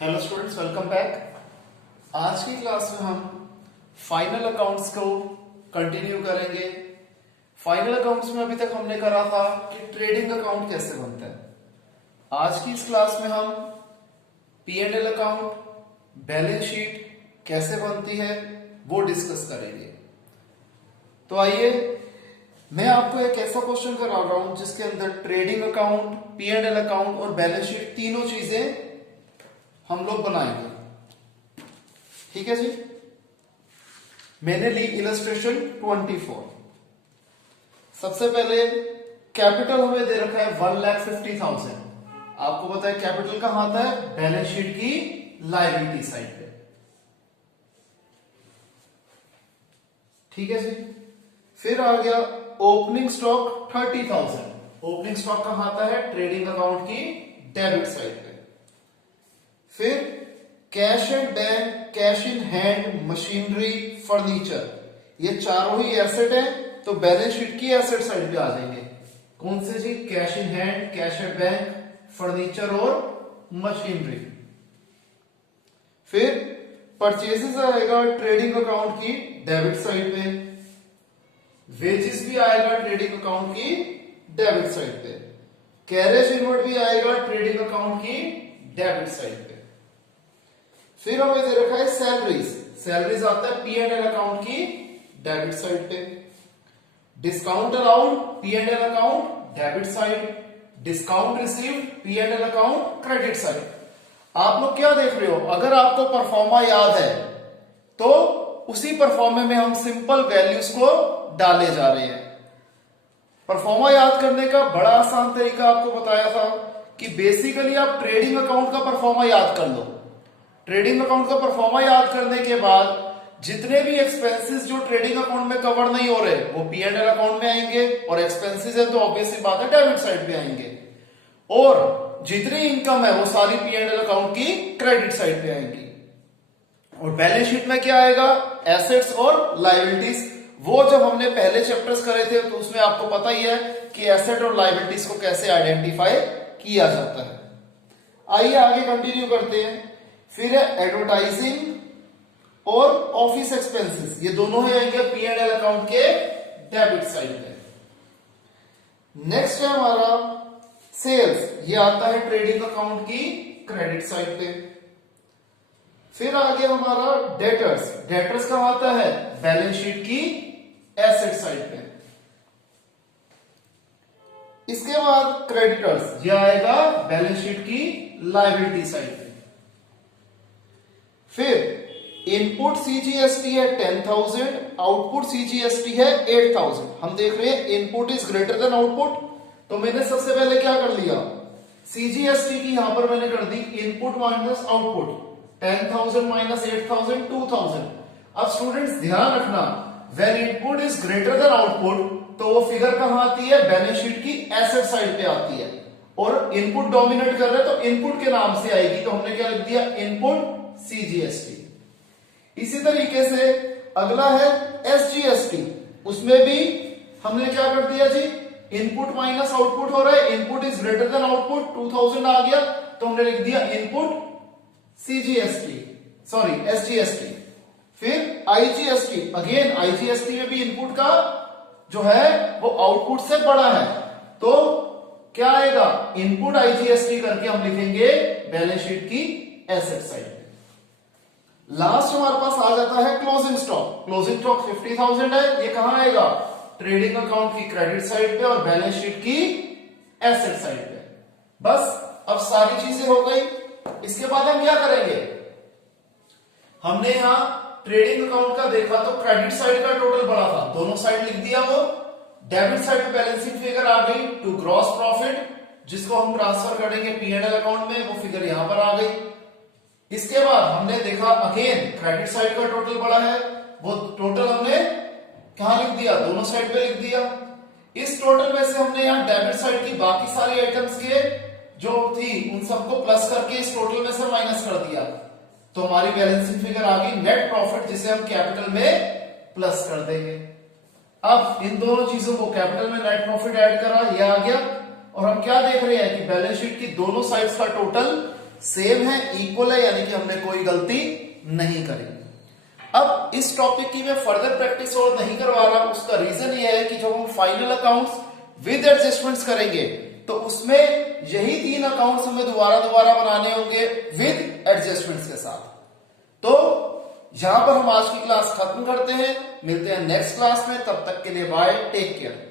Hello students, welcome back. आज की class में हम फाइनल अकाउंट्स को कंटिन्यू करेंगे। फाइनल अकाउंट्स में अभी तक हमने करा था कि ट्रेडिंग अकाउंट कैसे बनता है। आज की इस क्लास में हम P&L अकाउंट, बैलेंस शीट कैसे बनती है वो डिस्कस करेंगे। तो आइए मैं आपको एक ऐसा क्वेश्चन करा रहा हूं जिसके अंदर ट्रेडिंग अकाउंट, P&L अकाउंट और बैलेंस शीट तीनों चीजें हम लोग बनाएंगे। ठीक है जी। मैंने ली इलस्ट्रेशन 24। सबसे पहले कैपिटल हमें दे रखा है 1,50,000। आपको पता है कैपिटल कहां आता है? बैलेंस शीट की लायबिलिटी साइड पे। ठीक है जी। फिर आ गया ओपनिंग स्टॉक 30,000। ओपनिंग स्टॉक कहां आता है? ट्रेडिंग अकाउंट की डेबिट साइड पे। फिर cash and bank, cash in hand, machinery, furniture, ये चारों ही एसेट है तो बैलेंस शीट की एसेट साइड पे आ जाएंगे। कौन से जी? Cash in hand, cash and bank, furniture और मशीनरी। फिर परचेजेस आएगा ट्रेडिंग अकाउंट की डेबिट साइड पे। वेजेस भी आएगा ट्रेडिंग अकाउंट की डेबिट साइड पे। कैरेज इनवर्ड भी आएगा ट्रेडिंग अकाउंट की डेबिट साइड पे। फिर हमें दे रखा है सैलरीज। सैलरीज आता है P&L अकाउंट की डेबिट साइड पे। Discount allowed P&L account debit side. Discount received P&L account credit side. आप लोग क्या देख रहे हो? अगर आपको परफॉर्मा याद है तो उसी परफॉर्मे में हम सिंपल वैल्यूज को डाले जा रहे हैं। परफॉर्मा याद करने का बड़ा आसान तरीका आपको बताया था कि बेसिकली आप ट्रेडिंग अकाउंट का परफॉर्मा याद कर लो। ट्रेडिंग अकाउंट का परफॉर्मा याद करने के बाद जितने भी एक्सपेंसेस जो ट्रेडिंग अकाउंट में कवर नहीं हो रहे वो P&L अकाउंट में आएंगे, और एक्सपेंसेस है तो ऑब्वियसली बात है डेबिट साइड पे आएंगे, और जितनी इनकम है वो सारी P&L अकाउंट की क्रेडिट साइड पे आएंगी। और बैलेंस शीट में क्या आएगा? एसेट्स और लायबिलिटीज। वो जब हमने पहले चैप्टर्स करे थे तो उसमें आपको पता ही है कि एसेट और लायबिलिटीज को कैसे आइडेंटिफाई किया जाता है। आइए आगे कंटिन्यू करते हैं। फिर है एडवर्टाइजिंग और ऑफिस एक्सपेंसेस, ये दोनों है P&L अकाउंट के डेबिट साइड पे। नेक्स्ट है हमारा सेल्स, ये आता है ट्रेडिंग अकाउंट की क्रेडिट साइड पे। फिर आ गया हमारा डेटर्स। डेटर्स कहां आता है? बैलेंस शीट की एसेट साइड पे। इसके बाद क्रेडिटर्स, ये आएगा बैलेंस शीट की लायबिलिटी साइड पे। फिर इनपुट CGST है 10,000, आउटपुट CGST है 8,000। हम देख रहे हैं input is greater than output, तो मैंने सबसे पहले क्या कर लिया? CGST की यहां पर मैंने कर दी इनपुट माइनस आउटपुट। 10,000 माइनस 8,000 2,000। अब स्टूडेंट्स ध्यान रखना, when input is greater than output तो वो फिगर कहां आती है? बैलेंस शीट की एसेट साइड पे आती है। और इनपुट डोमिनेट कर रहा है तो इनपुट के नाम से आएगी, तो हमने क्या लिख दिया? Input CGST। इसी तरीके से अगला है SGST। उसमें भी हमने क्या कर दिया जी? इनपुट माइनस आउटपुट हो रहा है, input is greater than output, 2000 आ गया तो हमने लिख दिया इनपुट CGST, सॉरी SGST। फिर IGST, अगेन IGST में भी इनपुट का जो है वो आउटपुट से बड़ा है, तो क्या आएगा? इनपुट IGST करके हम लिखेंगे बैलेंस शीट की एसेट साइड। लास्ट हमारे पास आ जाता है क्लोजिंग स्टॉक। क्लोजिंग स्टॉक 50,000 है, ये कहां आएगा? ट्रेडिंग अकाउंट की क्रेडिट साइड पे और बैलेंस शीट की एसेट साइड पे। बस अब सारी चीजें हो गई। इसके बाद हम क्या करेंगे? हमने यहां ट्रेडिंग अकाउंट का देखा तो क्रेडिट साइड का टोटल बड़ा था, दोनों साइड लिख दिया वो। डेबिट साइड पे बैलेंसिंग फिगर आ गई टू ग्रॉस प्रॉफिट, जिसको हम ट्रांसफर करेंगे P&L अकाउंट में, वो फिगर यहां पर आ गई। इसके बाद हमने देखा अगेन क्रेडिट साइड का टोटल बड़ा है, वो टोटल हमने कहां लिख दिया? दोनों साइड पे लिख दिया। इस टोटल में से हमने यहां डेबिट साइड की बाकी सारी आइटम्स के जो थी उन सबको प्लस करके इस टोटल में से माइनस कर दिया, तो हमारी बैलेंसिंग फिगर आ गई नेट प्रॉफिट, जिसे हम कैपिटल में प्लस कर देंगे। अब इन दोनों चीजों को कैपिटल में नेट प्रॉफिट ऐड करा, ये आ गया। और हम क्या देख रहे हैं कि बैलेंस शीट की दोनों साइड्स का टोटल सेम है, इक्वल है, यानी कि हमने कोई गलती नहीं करी। अब इस टॉपिक की मैं फर्दर प्रैक्टिस और नहीं करवा रहा, उसका रीजन ये है कि जब हम फाइनल अकाउंट्स विद एडजस्टमेंट्स करेंगे तो उसमें यही 3 अकाउंट्स हमें दोबारा बनाने होंगे विद एडजस्टमेंट्स के साथ। तो यहां पर हम आज की क्लास खत्म करते हैं, मिलते हैं नेक्स्ट क्लास में, तब तक के लिए बाय, टेक केयर।